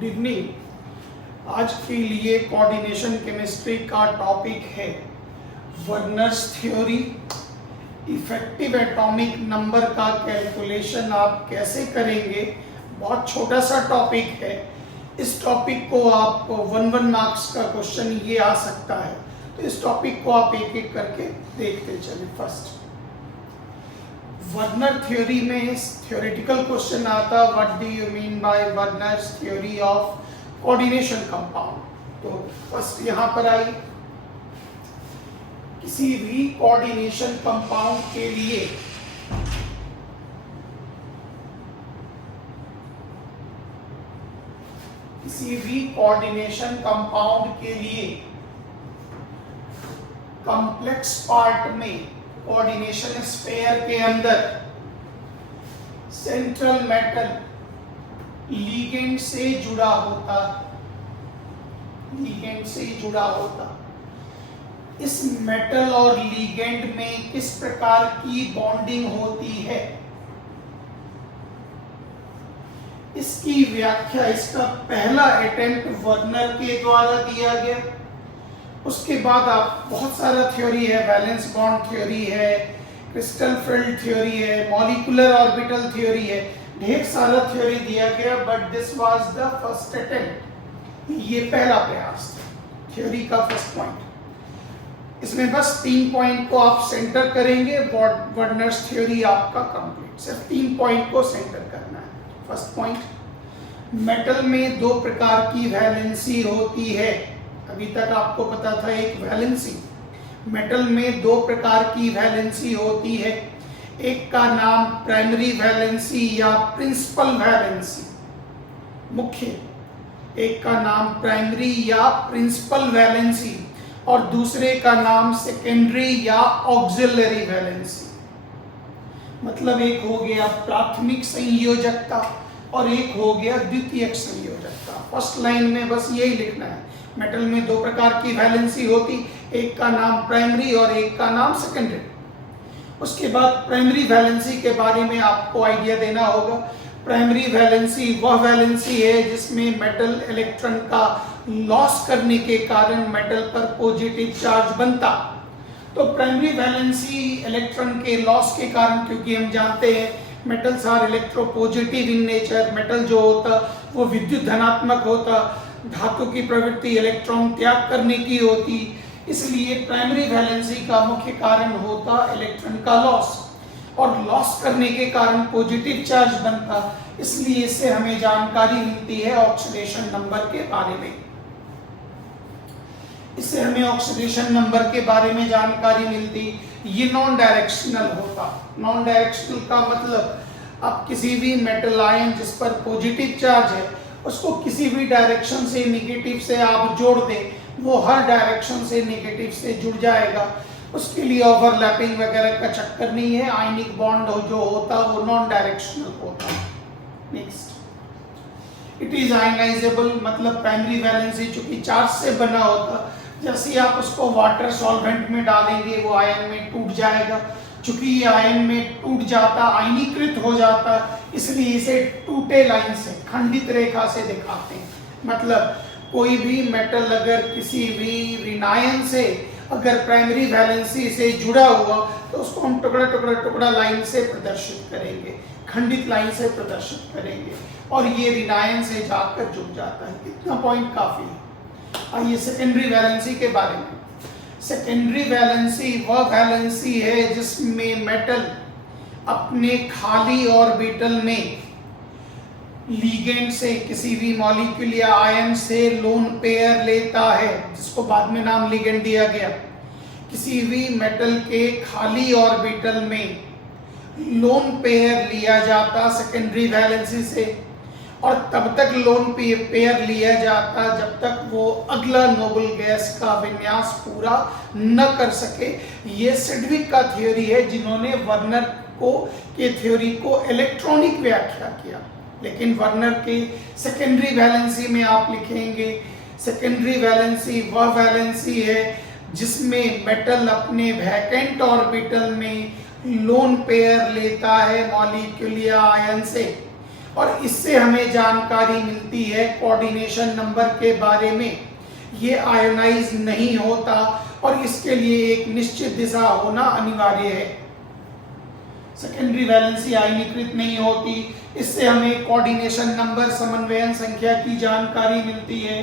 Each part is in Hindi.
Good evening. आज के लिए कोऑर्डिनेशन केमिस्ट्री का टॉपिक है Werner's theory. Effective atomic number का कैलकुलेशन आप कैसे करेंगे, बहुत छोटा सा टॉपिक है। इस टॉपिक को आप 1 मार्क्स का क्वेश्चन ये आ सकता है, तो इस टॉपिक को आप एक एक करके देखते चले। फर्स्ट वर्नर थ्योरी में थ्योरेटिकल क्वेश्चन आता, what do you mean by Werner's theory of coordination compound. तो फर्स्ट यहां पर आई, किसी भी कोऑर्डिनेशन कंपाउंड के लिए कॉम्प्लेक्स पार्ट में कोऑर्डिनेशन स्फीयर के अंदर सेंट्रल मेटल लिगेंड से जुड़ा होता। इस मेटल और लिगेंड में किस प्रकार की बॉन्डिंग होती है, इसकी व्याख्या, इसका पहला अटेम्प्ट वर्नर के द्वारा दिया गया। उसके बाद आप बहुत सारा थ्योरी है, वैलेंस बॉन्ड थ्योरी है, क्रिस्टल फील्ड थ्योरी है, मॉलिक्यूलर ऑर्बिटल थ्योरी है, ढेर सारा थ्योरी दिया गया। But this was the first attempt, ये पहला प्रयास था थ्योरी का फर्स्ट पॉइंट। इसमें बस 3 पॉइंट को आप सेंटर करेंगे, वर्नर्स थ्योरी आपका कंप्लीट। सिर्फ 3 पॉइंट को सेंटर करना है। फर्स्ट पॉइंट, मेटल में 2 प्रकार की वैलेंसी होती है। अभी तक आपको पता था एक वैलेंसी, मेटल में 2 प्रकार की वैलेंसी होती है। एक का नाम प्राइमरी वैलेंसी या प्रिंसिपल वैलेंसी, मुख्य, एक का नाम प्राइमरी या प्रिंसिपल वैलेंसी, और दूसरे का नाम सेकेंडरी या ऑक्सिलरी वैलेंसी। मतलब एक हो गया प्राथमिक संयोजकता और एक हो गया द्वितीयक संयोजकता। फर्स्ट लाइन में बस यही लिखना है, मेटल में 2 प्रकार की वैलेंसी होती, एक का नाम प्राइमरी और एक का नाम सेकेंडरी। उसके बाद प्राइमरी वैलेंसी के बारे में आपको आइडिया देना होगा। प्राइमरी वैलेंसी वह वैलेंसी है जिसमें मेटल इलेक्ट्रॉन का लॉस करने के कारण मेटल पर पॉजिटिव चार्ज बनता। तो प्राइमरी वैलेंसी इलेक्ट्रॉन के लॉस के कारण, क्योंकि हम जानते हैं metals are electropositive in nature, metal जो होता वो विद्युत धनात्मक होता, धातु की प्रवृत्ति इलेक्ट्रॉन त्याग करने की होती, इसलिए प्राइमरी वैलेंसी का मुख्य कारण होता इलेक्ट्रॉन का लॉस, और लॉस करने के कारण पॉजिटिव चार्ज बनता। इसलिए इससे हमें जानकारी मिलती है ऑक्सीडेशन नंबर के बारे में। इससे हमें ऑक्सीडेशन नंबर के बारे में जानकारी मिलती। ये नॉन डायरेक्शनल होता। नॉन डायरेक्शनल का मतलब, आप किसी भी मेटल आयन जिस पर पॉजिटिव चार्ज है उसको किसी भी डायरेक्शन से नेगेटिव से आप जोड़ दें, वो हर डायरेक्शन से नेगेटिव से जुड़ जाएगा। उसके लिए ओवरलैपिंग वगैरह का चक्कर नहीं है। आयनिक बॉन्ड जो होता वो नॉन डायरेक्शनल होता। नेक्स्ट, इट इज आयनाइजेबल, मतलब प्राइमरी वैलेंसी चूंकि चार्ज से बना होता, जैसे आप उसको वाटर सॉल्वेंट में डालेंगे वो आयन में टूट जाएगा। चूंकि ये आयन में टूट जाता, आयनीकृत हो जाता, इसलिए इसे टूटे लाइन से, खंडित रेखा से दिखाते हैं। मतलब कोई भी मेटल अगर किसी भी ऋणायन से अगर प्राइमरी वैलेंसी से जुड़ा हुआ तो उसको हम टुकड़ा लाइन से प्रदर्शित करेंगे, खंडित लाइन से प्रदर्शित करेंगे, और ये ऋणायन से जाकर जुड़ जाता है। इतना पॉइंट काफी है। आइए सेकेंडरी वैलेंसी के बारे में। सेकेंडरी वैलेंसी वह वैलेंसी है जिसमें मेटल अपने खाली ऑर्बिटल में लिगेंड से, किसी भी मॉलिक्यूल या आयन से लोन पेयर लेता है, जिसको बाद में नाम लिगेंड दिया गया। किसी भी मेटल के खाली ऑर्बिटल में लोन पेयर लिया जाता सेकेंडरी वैलेंसी से, और तब तक लोन पेयर लिया जाता जब तक वो अगला नोबल गैस का विन्यास पूरा न कर सके। ये सिडविक का थ्योरी है, जिन्होंने वर्नर के थ्योरी को इलेक्ट्रॉनिक व्याख्या किया। लेकिन वर्नर के सेकेंडरी वैलेंसी में आप लिखेंगे, सेकेंडरी वैलेंसी वह वैलेंसी है जिसमें मेटल अपने वैकेंट ऑर्बिटल में लोन पेयर लेता है मॉलिक्यूल या आयन से, और इससे हमें जानकारी मिलती है कोऑर्डिनेशन नंबर के बारे में। ये आयोनाइज नहीं होता और इसके लिए एक निश्चित दिशा होना अनिवार्य है। सेकेंडरी वैलेंसी आयनीकृत नहीं होती, इससे हमें कोऑर्डिनेशन नंबर समन्वयन संख्या की जानकारी मिलती है।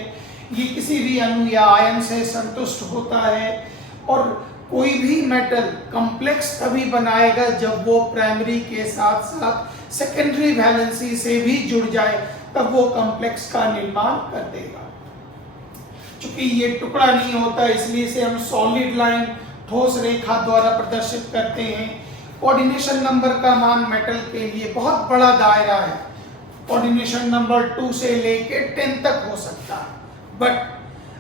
ये किसी भी अणु या आयन से संतुष्ट होता है और कोई भी मेटल कॉम्प्लेक्स तभी बनाएगा जब वो प्राइमरी के साथ साथ सेकेंडरी वैलेंसी से भी जुड़ जाए, तब वो कॉम्प्लेक्स का निर्माण कर देगा। चूंकि ये टुकड़ा नहीं होता इसलिए इसे हम सॉलिड लाइन ठोस रेखा द्वारा प्रदर्शित करते हैं। कोऑर्डिनेशन नंबर का मान मेटल के लिए बहुत बड़ा दायरा है। कोऑर्डिनेशन नंबर 2 से लेके 10 तक हो सकता है, बट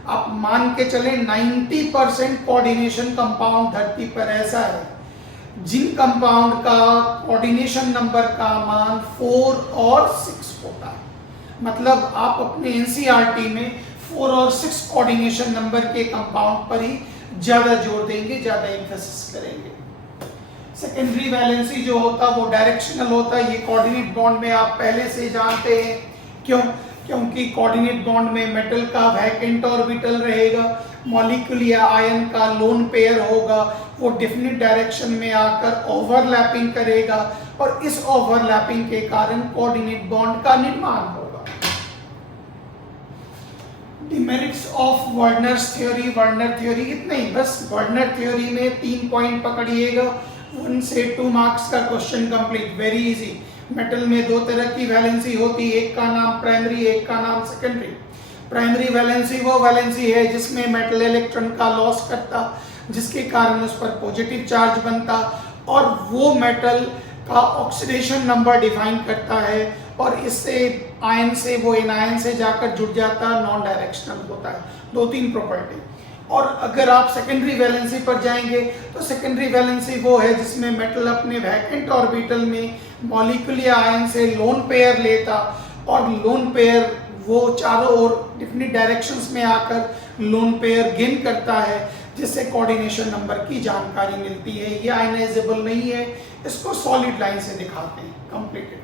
आप मान के चले 90% कोऑर्डिनेशन कंपाउंड धरती पर ऐसा है जिन कंपाउंड का कोऑर्डिनेशन नंबर का मान 4 और 6 होता है। मतलब आप अपने एनसीईआरटी में 4 और 6 कोऑर्डिनेशन नंबर के कंपाउंड पर ही ज्यादा जोर देंगे, ज्यादा एम्फेसिस करेंगे। सेकेंडरी वैलेंसी जो होता है वो डायरेक्शनल होता है। ये कोऑर्डिनेट बॉन्ड में आप पहले से जानते हैं। क्यों? क्योंकि कोऑर्डिनेट बॉन्ड में मेटल का वैकेंट ऑर्बिटल रहेगा, मॉलिक्यूल या आयन का लोन पेयर होगा, वो डिफिनिट डायरेक्शन में आकर ओवरलैपिंग करेगा और इस ओवरलैपिंग के कारण कोऑर्डिनेट बॉन्ड का निर्माण होगा। Demerits of Werner's theory, Werner theory इतना ही बस। वर्नर थ्योरी में 3 पॉइंट पकड़िएगा, 1 से 2 मार्क्स का question complete, very easy. Metal में 2 तरह की वैलेंसी होती है, एक का नाम प्राइमरी, एक का नाम सेकेंडरी। प्राइमरी वैलेंसी वो वैलेंसी है जिसमें मेटल इलेक्ट्रॉन का लॉस करता, जिसके कारण उस पर पॉजिटिव चार्ज बनता और वो मेटल का ऑक्सीडेशन नंबर डिफाइन करता है और इससे आयन से वो एनायन से जाकर जुड़ जाता, नॉन डायरेक्शनल होता है। 2-3 प्रॉपर्टी। और अगर आप सेकेंडरी वैलेंसी पर जाएंगे तो सेकेंडरी वैलेंसी वो है जिसमें मेटल अपने वैकेंट ऑर्बिटल में मॉलिक्यूल या आयन से लोन पेयर लेता और लोन पेयर वो चारों ओर डिफरेंट डायरेक्शंस में आकर लोन पेयर गेन करता है, जिससे कोऑर्डिनेशन नंबर की जानकारी मिलती है। ये आयनाइजेबल नहीं है, इसको सॉलिड लाइन से दिखाते हैं। कंप्लीटेड।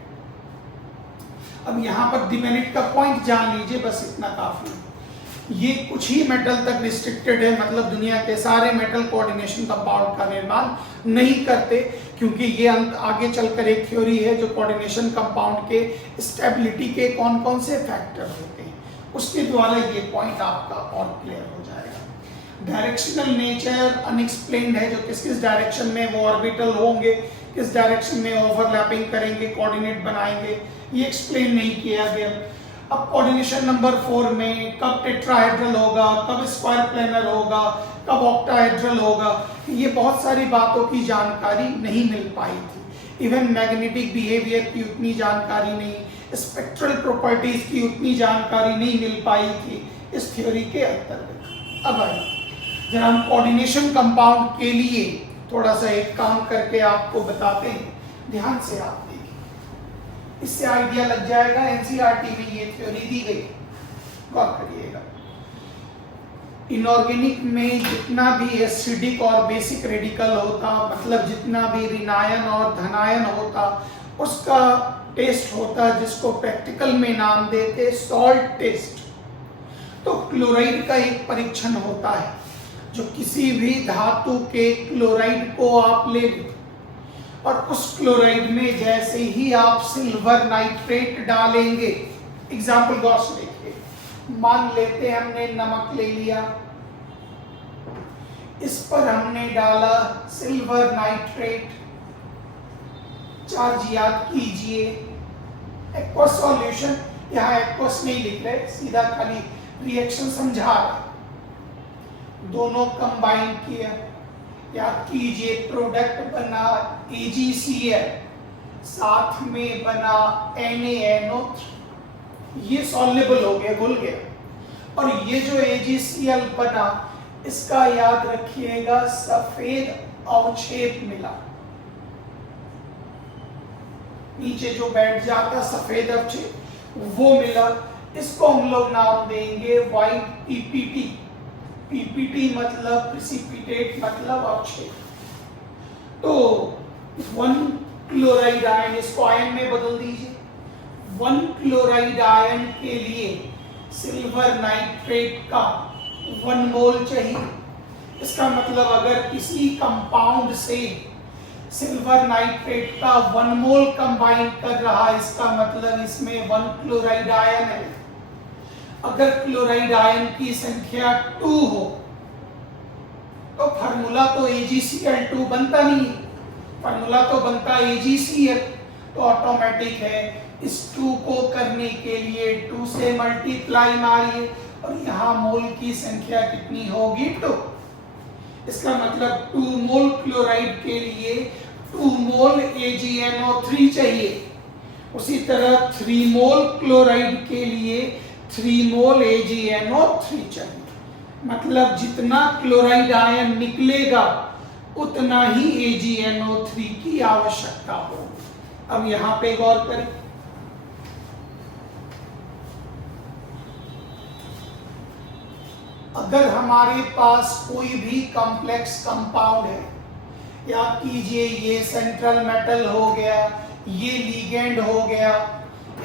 अब यहाँ पर डिमेरिट का पॉइंट जान लीजिए, बस इतना काफी है। ये कुछ ही मेटल तक रिस्ट्रिक्टेड है, मतलब दुनिया के सारे मेटल कोऑर्डिनेशन कंपाउंड का निर्माण नहीं करते, क्योंकि ये आगे चलकर एक थ्योरी है जो कोऑर्डिनेशन कंपाउंड के स्टेबिलिटी के कौन कौन से फैक्टर होते हैं, उसके द्वारा ये पॉइंट आपका और क्लियर हो जाएगा। डायरेक्शनल नेचर अनएक्सप्लेन्ड है, जो किस किस डायरेक्शन में वो ऑर्बिटल होंगे, किस डायरेक्शन में ओवरलैपिंग करेंगे, कोऑर्डिनेट बनाएंगे, ये एक्सप्लेन नहीं किया गया। अब कोऑर्डिनेशन नंबर 4 में कब टेट्राहेड्रल होगा, कब स्क्वायर प्लेनर होगा, कब ऑक्टाहेड्रल होगा, ये बहुत सारी बातों की जानकारी नहीं मिल पाई थी। इवन मैग्नेटिक बिहेवियर की उतनी जानकारी नहीं, स्पेक्ट्रल प्रॉपर्टीज की उतनी जानकारी नहीं मिल पाई थी इस थ्योरी के अंतर्गत। अब आइए जरा हम कोऑर्डिनेशन कंपाउंड के लिए थोड़ा सा एक काम करके आपको बताते हैं, ध्यान से आप देखिए, इससे आइडिया लग जाएगा। एनसीईआरटी में ये थ्योरी दी गई, गौर करिएगा। इनऑर्गेनिक में जितना भी एसिडिक और बेसिक रेडिकल होता, मतलब जितना भी ऋणायन और धनायन होता, उसका टेस्ट होता जिसको प्रैक्टिकल में नाम देते सॉल्ट टेस्ट। तो क्लोराइड का एक परीक्षण होता है, जो किसी भी धातु के क्लोराइड को आप ले लो और उस क्लोराइड में जैसे ही आप सिल्वर नाइट्रेट डालेंगे, एग्जाम्पल गौर से देखिए, मान लेते हमने नमक ले लिया, इस पर हमने डाला सिल्वर नाइट्रेट, चार्ज याद कीजिए, एक्वस सॉल्यूशन, यहाँ एक्वस नहीं लिख रहे, सीधा खाली रिएक्शन समझा रहा, दोनों कंबाइन किया, याद कीजिए प्रोडक्ट बना AgCl, साथ में बना NaNO3, ये सॉल्युबल हो गया, घुल गया। और ये जो AgCl बना, इसका याद रखिएगा सफेद अवक्षेप मिला, नीचे जो बैठ जाता सफेद अवक्षेप वो मिला, इसको हम लोग नाम देंगे व्हाइट PPT। PPT मतलब प्रेसिपिटेट, मतलब अवक्षेप। तो 1 क्लोराइड आयन, इसको आयन में बदल दीजिए, 1 क्लोराइड आयन के लिए सिल्वर नाइट्रेट का 1 मोल चाहिए। इसका मतलब अगर किसी कंपाउंड से सिल्वर नाइट्रेट का 1 मोल कंबाइन कर रहा है, इसका मतलब इसमें 1 क्लोराइड आयन है। अगर क्लोराइड आयन की संख्या 2 हो तो फार्मूला तो AgCl2 बनता नहीं है, फार्मूला तो बनता AgCl, तो ऑटोमेटिक है इस 2 को करने के लिए 2 से मल्टीप्लाई मारिए और यहाँ मोल की संख्या कितनी होगी 2। इसका मतलब 2 मोल क्लोराइड के लिए 2 मोल AgNO3 चाहिए। उसी तरह 3 मोल क्लोराइड के लिए 3 मोल AgNO3 चाहिए। मतलब जितना क्लोराइड आयन निकलेगा उतना ही AgNO3 की आवश्यकता होगी। अब यहां पे गौर करें, अगर हमारे पास कोई भी कॉम्प्लेक्स कंपाउंड है, याद कीजिए ये सेंट्रल मेटल हो गया, ये लिगेंड हो गया,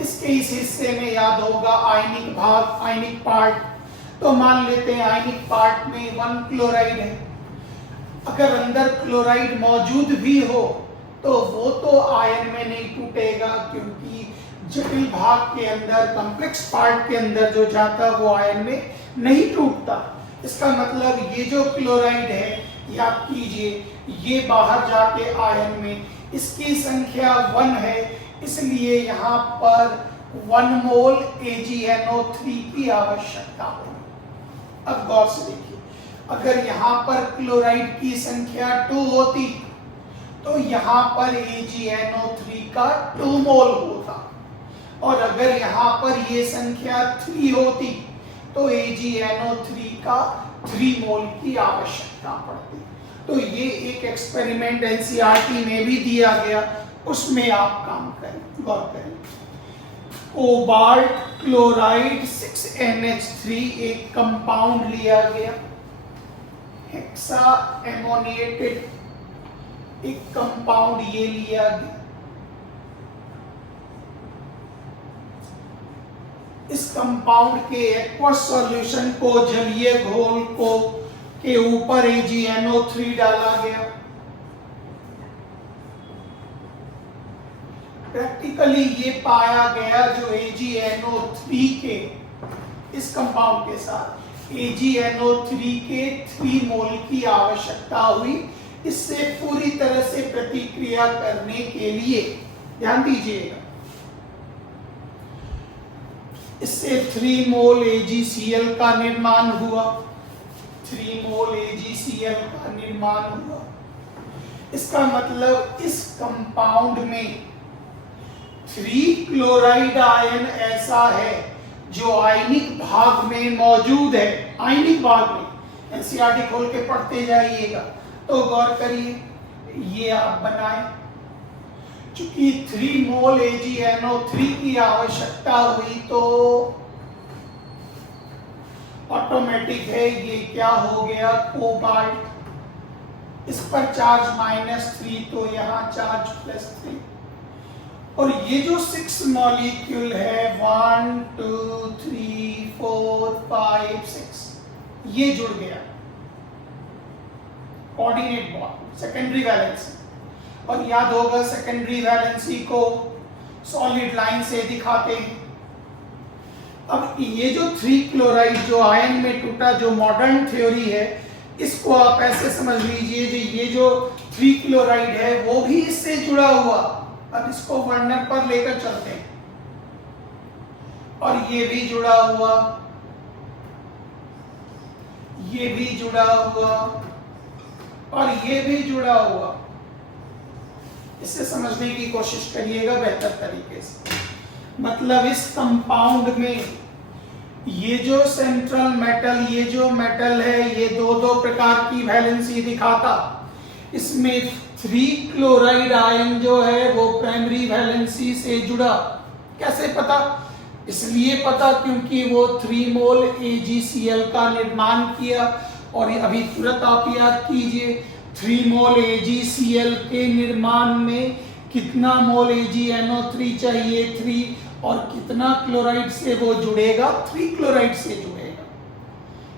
इसके इस हिस्से में याद होगा आयनिक भाग, आयनिक पार्ट, तो मान लेते हैं आयनिक पार्ट में 1 क्लोराइड है। अगर अंदर क्लोराइड मौजूद भी हो तो वो तो आयन में नहीं टूटेगा, क्योंकि जटिल भाग के अंदर, कॉम्प्लेक्स पार्ट के अंदर जो जाता वो आयन में नहीं टूटता। इसका मतलब ये जो क्लोराइड है, याद कीजिए ये बाहर जाके आयन में, इसकी संख्या 1 है, इसलिए यहाँ पर 1 मोल AgNO3 की आवश्यकता होगी। अब गौर से देखिए, अगर यहाँ पर क्लोराइड की संख्या 2 होती तो यहाँ पर AgNO3 का 2 मोल होता, और अगर यहाँ पर ये संख्या 3 होती तो AgNO3 का 3 मोल की आवश्यकता पड़ती। तो ये एक एक्सपेरिमेंट NCERT में भी दिया गया, उसमें आप काम करें, गौर करें। कोबाल्ट क्लोराइड 6NH3 एक कंपाउंड लिया गया, हेक्सा एमोनिएटेड एक कंपाउंड ये लिया गया। इस कंपाउंड के एक्वस सॉल्यूशन को, जलीय घोल को के ऊपर AgNO3 डाला गया। प्रैक्टिकली ये पाया गया जो AgNO3 के इस कंपाउंड के साथ AgNO3 के 3 मोल की आवश्यकता हुई। इससे पूरी तरह से प्रतिक्रिया करने के लिए ध्यान दीजिएगा, इससे 3 मोल AgCl का निर्माण हुआ, 3 मोल AgCl का निर्माण हुआ। इसका मतलब इस कंपाउंड में 3 क्लोराइड आयन ऐसा है जो आयनिक भाग में मौजूद है, आयनिक भाग में। NCERT खोल के पढ़ते जाइएगा तो गौर करिए, ये आप बनाएं। चूंकि 3 मोल AgNO3 की आवश्यकता हुई तो ऑटोमेटिक है ये क्या हो गया, कोबाल्ट। इस पर चार्ज -3 तो यहाँ चार्ज +3, और ये जो 6 मॉलिक्यूल है 1 2 3 4 5 6 ये जुड़ गया कोऑर्डिनेट बॉन्ड, सेकेंडरी वैलेंसी। और याद होगा सेकेंडरी वैलेंसी को सॉलिड लाइन से दिखाते हैं। अब ये जो 3 क्लोराइड जो आयन में टूटा, जो मॉडर्न थ्योरी है, इसको आप ऐसे समझ लीजिए कि ये जो 3 क्लोराइड है वो भी इससे जुड़ा हुआ। अब इसको वर्णन पर लेकर चलते हैं, और ये भी जुड़ा हुआ, ये भी जुड़ा हुआ, और ये भी जुड़ा हुआ। इसे समझने की कोशिश करिएगा बेहतर तरीके से। मतलब इस कंपाउंड में ये जो सेंट्रल मेटल, ये जो मेटल है, ये दो प्रकार की वैलेंसी दिखाता। इसमें 3 क्लोराइड आयन जो है वो प्राइमरी वैलेंसी से जुड़ा। कैसे पता? इसलिए पता क्योंकि वो 3 मोल AgCl का निर्माण किया। और अभी तुरंत आप याद कीजिए 3 मोल AgCl के निर्माण में कितना मोल AgNO3 चाहिए, 3, और कितना क्लोराइड से वो जुड़ेगा, 3 क्लोराइड से जुड़ेगा।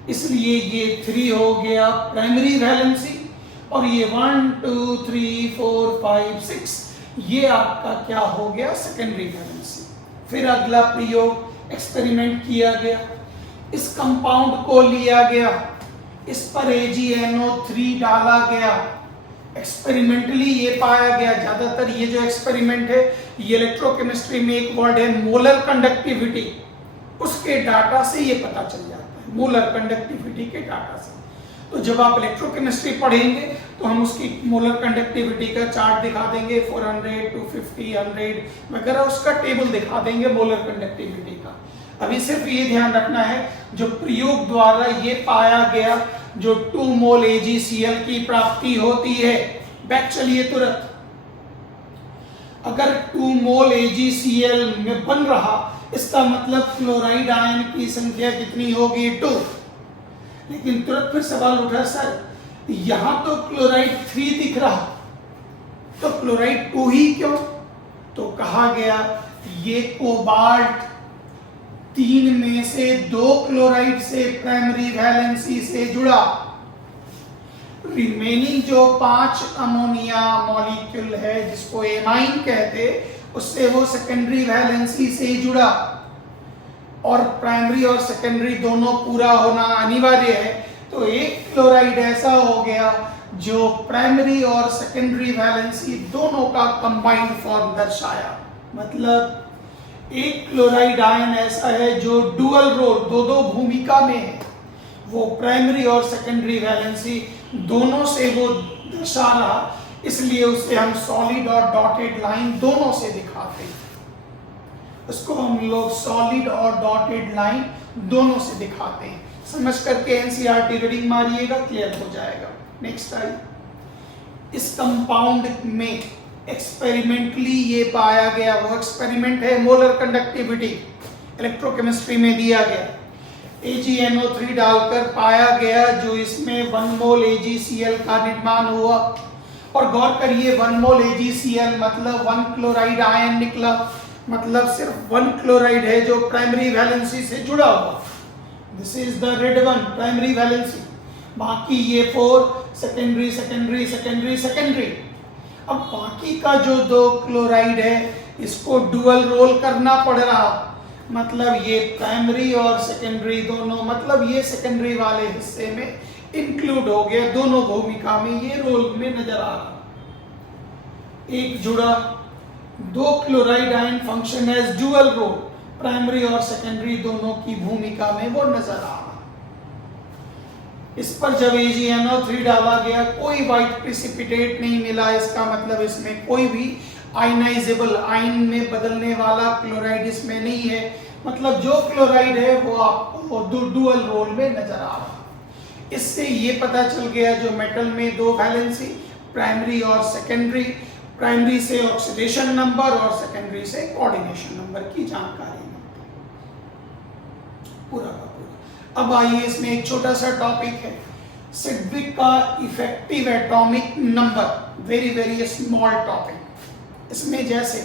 इसलिए ये 3 हो गया प्राइमरी वैलेंसी और ये 1 2 3 4 5 6 ये आपका क्या हो गया, सेकेंडरी वैलेंसी। फिर अगला प्रयोग एक्सपेरिमेंट किया गया, इस कंपाउंड को लिया गया, इस पर AgNO3 डाला गया, एक्सपेरिमेंटली ये पाया गया, ज्यादातर ये जो एक्सपेरिमेंट है ये इलेक्ट्रोकेमिस्ट्री में एक वर्ड है मोलर कंडक्टिविटी, उसके डाटा से ये पता चल जाता है, मोलर कंडक्टिविटी के डाटा से। तो जब आप इलेक्ट्रोकेमिस्ट्री पढ़ेंगे तो हम उसकी मोलर कंडक्टिविटी का चार्ट दिखा देंगे, 400 250 100 वगैरह उसका टेबल दिखा देंगे मोलर कंडक्टिविटी का। अभी सिर्फ ये ध्यान रखना है जो प्रयोग द्वारा ये पाया गया जो 2 मोल AgCl की प्राप्ति होती है, बैक चलिए तुरंत, अगर 2 मोल AgCl में बन रहा इसका मतलब क्लोराइड आयन की संख्या कितनी होगी, 2। लेकिन तुरंत फिर सवाल उठा, सर यहां तो क्लोराइड 3 दिख रहा, तो क्लोराइड 2 ही क्यों? तो कहा गया ये कोबाल्ट 3 में से 2 क्लोराइड से प्राइमरी वैलेंसी से जुड़ा, रिमेनिंग जो 5 अमोनिया मॉलिक्यूल है जिसको एमाइन कहते, उससे वो सेकेंडरी वैलेंसी से जुड़ा, और प्राइमरी और सेकेंडरी दोनों पूरा होना अनिवार्य है। तो एक क्लोराइड ऐसा हो गया जो प्राइमरी और सेकेंडरी वैलेंसी दोनों का कंबाइंड फॉर्म दर्शाया, मतलब एक क्लोराइड आयन ऐसा है जो डुअल रोल, दो भूमिका में है, वो प्राइमरी और सेकेंडरी वैलेंसी दोनों से वो दर्शा रहा, इसलिए उसे हम सॉलिड और डॉटेड लाइन दोनों से दिखाते हैं। उसको हम लोग सॉलिड और डॉटेड लाइन दोनों से दिखाते हैं। समझ करके एनसीईआरटी रीडिंग मारिएगा, क्लियर हो जाएगा। नेक्स्ट आई, इस कंपाउंड में एक्सपेरिमेंटली ये पाया गया, वो एक्सपेरिमेंट है मोलर कंडक्टिविटी, इलेक्ट्रोकेमिस्ट्री में दिया गया, AgNO3 डालकर पाया गया जो इसमें 1 मोल AgCl का निर्माण हुआ। और गौर करिए 1 मोल AgCl मतलब 1 क्लोराइड आयन निकला, मतलब सिर्फ 1 क्लोराइड है जो प्राइमरी वैलेंसी से जुड़ा हुआ, this is the red one primary valency, बाकी ये 4 सेकेंडरी सेकेंडरी सेकेंडरी सेकेंडरी। अब बाकी का जो 2 क्लोराइड है इसको डुअल रोल करना पड़ रहा, मतलब ये प्राइमरी और सेकेंडरी दोनों, मतलब ये सेकेंडरी वाले हिस्से में इंक्लूड हो गया, दोनों भूमिका में ये रोल में नजर आ रहा। एक जुड़ा, 2 chloride ion function as dual role, primary और सेकेंडरी दोनों की भूमिका में वो नजर आ रहा। इस पर जब AgNO3 डाला गया कोई व्हाइट प्रिसिपिटेट नहीं मिला, इसका मतलब इसमें कोई भी आयनाइजेबल, आयन में बदलने वाला क्लोराइड इसमें नहीं है, मतलब जो क्लोराइड है वो आपको डुअल रोल में नजर आ रहा। इससे ये पता चल गया जो मेटल में 2 वैलेंसी, प्राइमरी और सेकेंडरी, प्राइमरी से ऑक्सीडेशन नंबर और सेकेंडरी से कोऑर्डिनेशन नंबर की जानकारी मिलती पूरा का पूरा। अब आइए इसमें एक छोटा सा टॉपिक है, सिडविक का effective atomic number, very very small topic. इसमें जैसे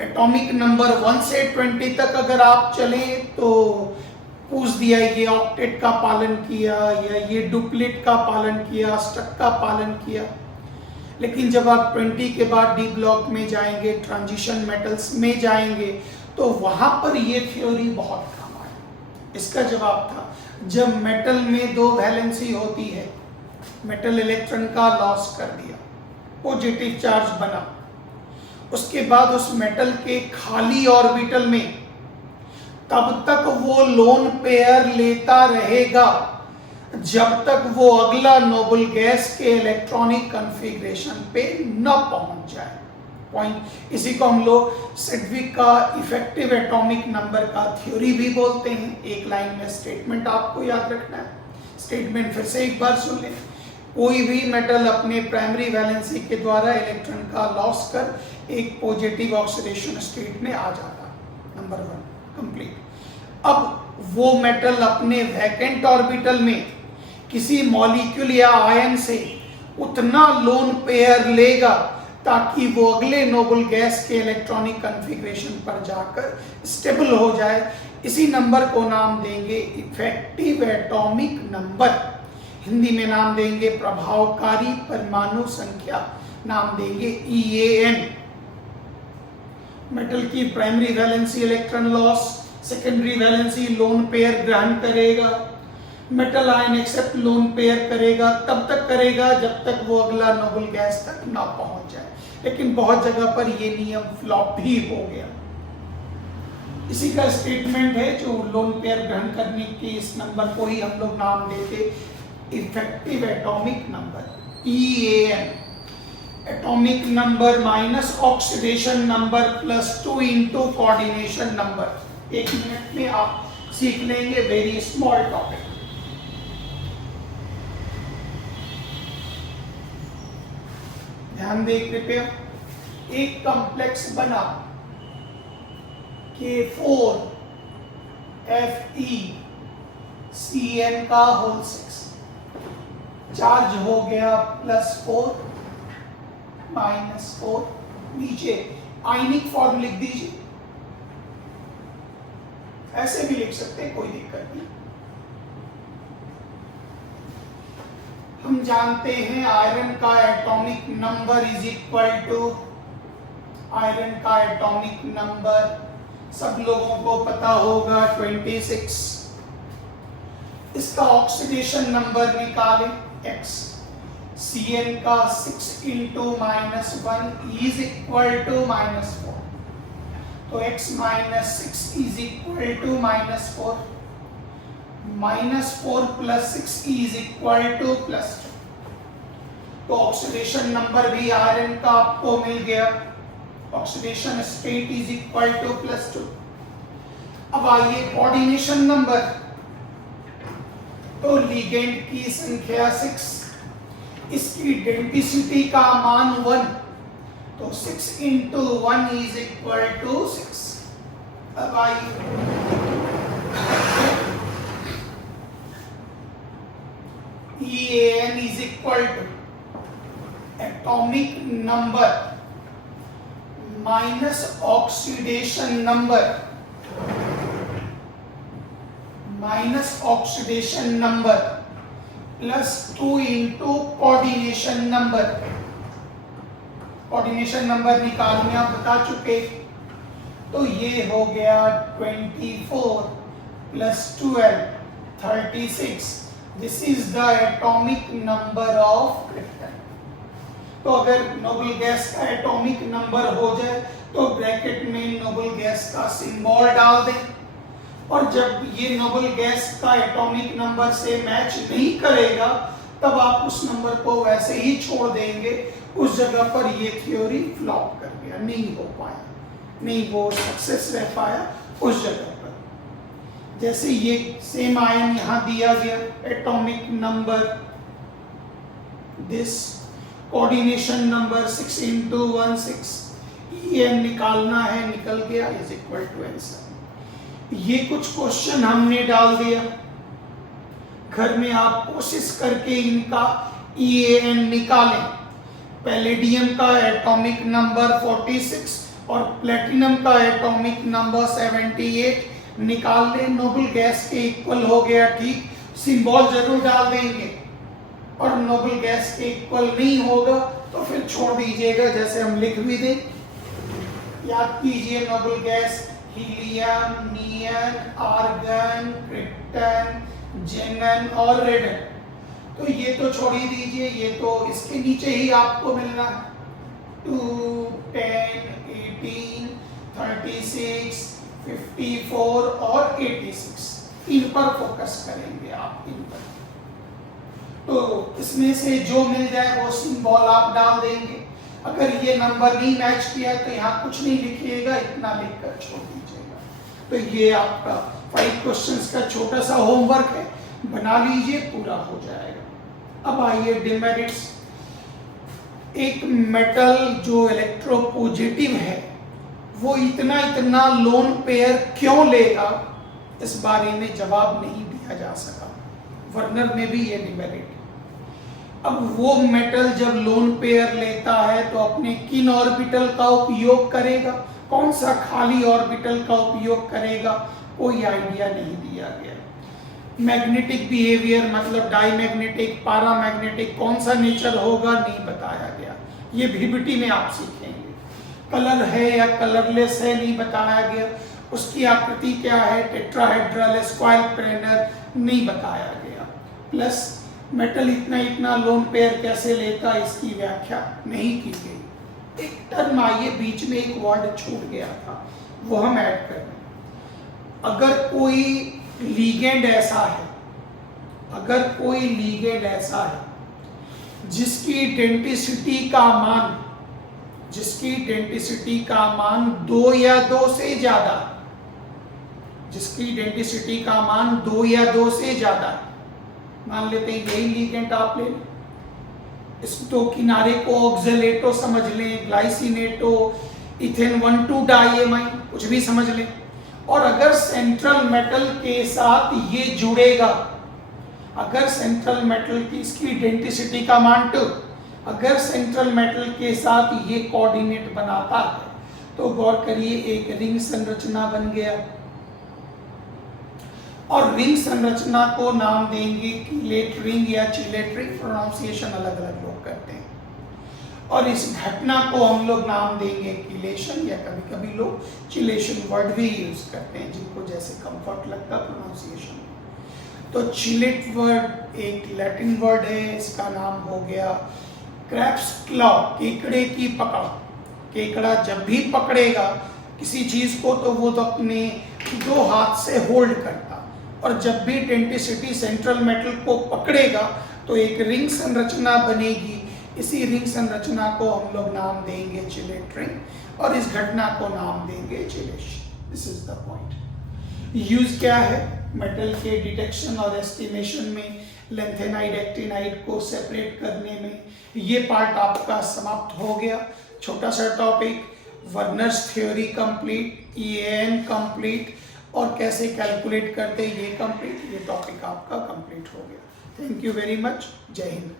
एटॉमिक नंबर 1 से 20 तक अगर आप चलें तो पूछ दिया ये ऑक्टेट का पालन किया या ये डुप्लेट का पालन किया, स्टक का पालन किया, लेकिन जब आप 20 के बाद डी ब्लॉक में जाएंगे, ट्रांजिशन मेटल्स में जाएंगे, तो वहां पर ये थ्योरी बहुत काम आए। इसका जवाब था जब मेटल में 2 वैलेंसी होती है, मेटल इलेक्ट्रॉन का लॉस कर दिया, पॉजिटिव चार्ज बना, उसके बाद उस मेटल के खाली ऑर्बिटल में तब तक वो लोन पेयर लेता रहेगा जब तक वो अगला नोबल गैस के इलेक्ट्रॉनिक कॉन्फ़िगरेशन पे न पहुंच जाए। पॉइंट, इसी को हम लोग सिडविक का इफेक्टिव एटॉमिक नंबर का थ्योरी भी बोलते हैं। एक लाइन में स्टेटमेंट आपको याद रखना है, स्टेटमेंट फिर से एक बार सुन लें। कोई भी मेटल अपने प्राइमरी वैलेंसी के द्वारा इलेक्ट्रॉन का लॉस कर एक पॉजिटिव ऑक्सीडेशन स्टेट में आ जाता, नंबर 1 कंप्लीट। अब वो मेटल अपने वैकेंट ऑर्बिटल में किसी मॉलिक्यूल या आयन से उतना लोन पेयर लेगा ताकि वो अगले नोबल गैस के इलेक्ट्रॉनिक कॉन्फ़िगरेशन पर जाकर स्टेबल हो जाए। इसी नंबर को नाम देंगे इफेक्टिव एटॉमिक नंबर, हिंदी में नाम देंगे प्रभावकारी परमाणु संख्या, नाम देंगे EAN। मेटल की primary valency electron loss, secondary valency lone pair ग्रहण करेगा, metal ion accept lone pair करेगा, तब तक करेगा जब तक वो अगला नोबल गैस तक ना पहुंच जाए। लेकिन बहुत जगह पर ये नियम फ्लॉप भी हो गया। इसी का स्टेटमेंट है जो लोन पेयर ग्रहण करने के इस नंबर को ही हम लोग नाम देते effective atomic number EAN। Atomic number minus oxidation number plus 2 into coordination number. 1 minute में आप सीख लेंगे, वेरी स्मॉल टॉपिक। ध्यान दें कृपया, एक कॉम्प्लेक्स बना K4 FeCN का होल 6, चार्ज हो गया +4 -4, नीचे आयनिक फॉर्म लिख दीजिए, ऐसे भी लिख सकते हैं, कोई दिक्कत नहीं। हम जानते हैं आयरन का atomic number is equal to, iron का एटॉमिक नंबर सब लोगों को पता होगा 26। इसका ऑक्सीडेशन नंबर निकालें X। Cn का 6 इंटू -1 इज इक्वल टू -4, तो x -6 is equal to -4, -4 + 6 is equal to +2। तो ऑक्सीडेशन नंबर भी आयरन का आपको मिल गया, oxidation state is equal to +2। अब आइए कोऑर्डिनेशन नंबर, तो लिगेंड की संख्या 6, इसकी डेंसिटी का मान 1, तो 6 इंटू 1 इज इक्वल टू 6। अब आइए EAN is equal to atomic number minus oxidation number, +2 into coordination number. Coordination number निकालने आप बता चुके, तो ये हो गया 24 + 12 36। This is the atomic number of krypton. तो अगर नोबल गैस का एटॉमिक नंबर हो जाए तो ब्रैकेट में नोबल गैस का सिंबल डाल दें, और जब ये नोबल गैस का एटॉमिक नंबर से मैच नहीं करेगा तब आप उस नंबर को वैसे ही छोड़ देंगे। उस जगह पर ये थ्योरी फ्लॉप कर गया, नहीं हो पाया, नहीं वो सक्सेस रह पाया उस जगह पर। जैसे ये सेम आयन यहाँ दिया गया, atomic number this, coordination number 6 into 1 6, EN निकालना है, निकल गया, इज इक्वल टू आंसर। ये कुछ क्वेश्चन हमने डाल दिया, घर में आप कोशिश करके इनका EAN निकालें। पैलेडियम का एटॉमिक नंबर 46 और प्लेटिनम का एटॉमिक नंबर 78 निकाल लें, नोबल गैस के इक्वल हो गया, ठीक, सिंबल जरूर डाल देंगे। और नोबल गैस के इक्वल नहीं होगा तो फिर छोड़ दीजिएगा, जैसे हम लिख भी दें। याद कीजिए नोबल गैस हीलियम, नियन, आर्गन, क्रिप्टन, जेनन और रेडन। तो ये तो छोड़ ही दीजिए, ये तो इसके नीचे ही आपको मिलना है, 2 10 18 36 54 और 86, इन पर फोकस करेंगे आप, इन पर। तो इसमें से जो मिल जाए वो सिंबल आप डाल देंगे। अगर ये नंबर नहीं मैच किया तो यहाँ कुछ नहीं लिखिएगा, इतना लिखकर छोड़ दीजिएगा। तो ये आपका 5 क्वेश्चंस का छोटा सा होमवर्क है, बना लीजिए, पूरा हो जाएगा। अब आइए डिमेरिट्स। एक मेटल जो इलेक्ट्रोपॉजिटिव है वो इतना लोन पेयर क्यों लेगा, इस बारे में जवाब नहीं दिया जा सका। वर्नर में भी ये डिमेरिट। अब वो मेटल जब लोन पेयर लेता है तो अपने किन ऑर्बिटल का उपयोग करेगा, कौन सा खाली ऑर्बिटल का उपयोग करेगा, कोई आइडिया नहीं दिया गया। मैग्नेटिक बिहेवियर मतलब डाईमैग्नेटिक, पैरामैग्नेटिक, कौन सा नेचर होगा नहीं बताया गया। ये VBT में आप सीखेंगे। कलर है या कलरलेस है नहीं बताया गया। उसकी आकृति क्या है, टेट्राहेड्रल, स्क्वायर प्लेनर, नहीं बताया गया। प्लस मेटल इतना इतना लोन पेयर कैसे लेता, इसकी व्याख्या नहीं की गई। एक टर्म आइए बीच में एक वर्ड छूट गया था, वो हम ऐड कर रहे हैं। अगर कोई लीगेंड ऐसा है, अगर कोई लीगेंड ऐसा है जिसकी डेंसिटी का मान, जिसकी डेंसिटी का मान 2 या 2 से ज्यादा, जिसकी डेंसिटी का मान 2 या 2 से ज्यादा, मान लेते हैं यही लीगेंड आप ले लें, इस तो किनारे को ऑक्सलेटो समझ लें, ग्लाइसिनेटो, इथेन 1,2 डाइएमाइन, कुछ भी समझ लें। और अगर सेंट्रल मेटल के साथ ये जुड़ेगा, अगर सेंट्रल मेटल की इसकी डेंसिटी का मान 2, अगर सेंट्रल मेटल के साथ ये कोऑर्डिनेट बनाता है तो गौर करिए एक रिंग संरचना बन गया। और रिंग संरचना को नाम देंगे कीलेट रिंग या चिलेट रिंग, प्रोनाउंसिएशन अलग अलग लोग करते हैं। और इस घटना को हम लोग नाम देंगे कीलेशन, या कभी कभी लोग चिलेशन वर्ड भी यूज करते हैं, जिनको जैसे कंफर्ट लगता प्रोनाउंसिएशन। तो चिलेट वर्ड एक लैटिन वर्ड है, इसका नाम हो गया क्रैब्स क्लॉ, केकड़े की पकड़। केकड़ा जब भी पकड़ेगा किसी चीज को तो वो तो अपने 2 हाथ से होल्ड करता, और जब भी डेंसिटी सेंट्रल मेटल को पकड़ेगा तो एक रिंग संरचना बनेगी। इसी रिंग संरचना को हम लोग नाम देंगे चिलेट रिंग, और इस घटना को नाम देंगे chelation. This is the point. Use क्या है मेटल के डिटेक्शन और एस्टिमेशन में, लेंथेनाइड एक्टिनाइड को सेपरेट करने में। ये पार्ट आपका समाप्त हो गया। छोटा सा topic, Werner's theory complete, EAN complete, और कैसे कैलकुलेट करते ये कंप्लीट, ये टॉपिक आपका कंप्लीट हो गया। Thank you very much. जय हिंद।